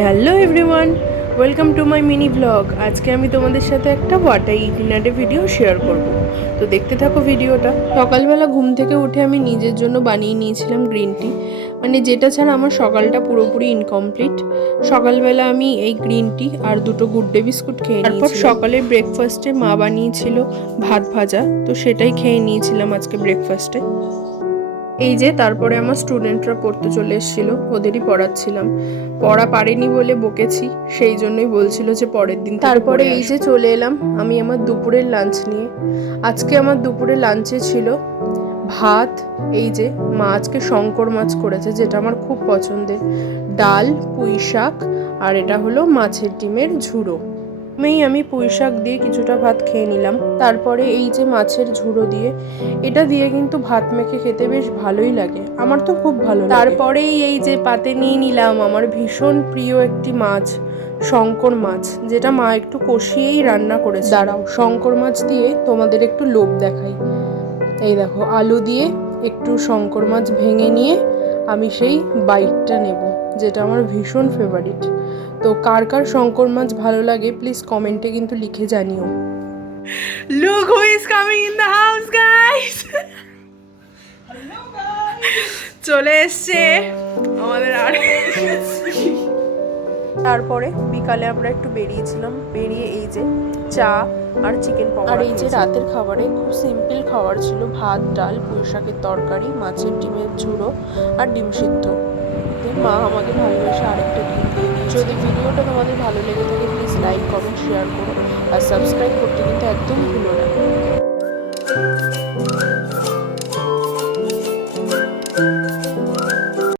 Hello everyone, welcome to my mini blog. আজকে আমি তোমাদের সাথে একটা ওয়াটার ইগনাটে ভিডিও শেয়ার করব, তো দেখতে থাকো ভিডিওটা। সকালবেলা ঘুম থেকে উঠে আমি নিজের জন্য বানিয়ে নিয়েছিলাম গ্রিন টি, মানে যেটা ছাড়া আমার সকালটা পুরোপুরি ইনকমপ্লিট। সকালবেলা আমি এই গ্রিন টি আর দুটো গুড ডে বিস্কুট খেয়ে নিয়েছি। তারপর সকালের ব্রেকফাস্টে মা বানিয়েছিল ভাত ভাজা, তো সেটাই খেয়ে নিয়েছিলাম আজকে ব্রেকফাস্টে। এই যে তারপরে আমার স্টুডেন্টরা পড়তে চলে এসেছিল, ওদেরই পড়াচ্ছিলাম। পড়া পারেনি বলে বকেছি, সেই জন্যই বলছিল যে পরের দিন। তারপরে এই যে চলে এলাম আমি আমার দুপুরের লাঞ্চ নিয়ে। আজকে আমার দুপুরের লাঞ্চে ছিল ভাত, এই যে মা আজকে শঙ্কর মাছ করেছে যেটা আমার খুব পছন্দের, ডাল, পুঁই শাক, আর এটা হলো মাছের ডিমের ঝুড়ো। আমি পুঁই শাক দিয়ে কিছুটা ভাত খেয়ে নিলাম। তারপরে এই যে মাছের ঝুড়ো দিয়ে, এটা দিয়ে কিন্তু ভাত মেখে খেতে বেশ ভালোই লাগে, আমার তো খুব ভালো লাগে। তারপরেই এই যে পাতে নিয়ে নিলাম আমার ভীষণ প্রিয় একটি মাছ, শঙ্কর মাছ, যেটা মা একটু কষিয়েই রান্না করেছে। দাঁড়াও, শঙ্কর মাছ দিয়ে তোমাদের একটু লোভ দেখাই। এই দেখো, আলু দিয়ে একটু শঙ্কর মাছ ভেঙে নিয়ে আমি সেই বাইটটা নেব, যেটা আমার ভীষণ ফেভারিট। তো কার কার শঙ্কর মাছ ভালো লাগে প্লিজ কমেন্টে কিন্তু লিখে জানিও। Look who is coming in the house, guys! চলে এসছে আমাদের আর। তারপরে বিকালে আমরা একটু বেরিয়েছিলাম, বেরিয়ে এই যে চা আর চিকেন পকোড়া। আর এই যে রাতের খাবারে খুব সিম্পল খাবার ছিল, ভাত, ডাল, পুঁই শাকের তরকারি, মাছের ডিমের ঝুড়ো আর ডিম সিদ্ধ। মা আমাকে ভালোবেসে আরেকটা ডিম দিয়ে দিয়েছে। যদি ভিডিওটা তোমাদের ভালো লেগে থাকে প্লিজ লাইক, কমেন্ট, শেয়ার করো আর সাবস্ক্রাইব করতে কিন্তু একদম ভুলো না।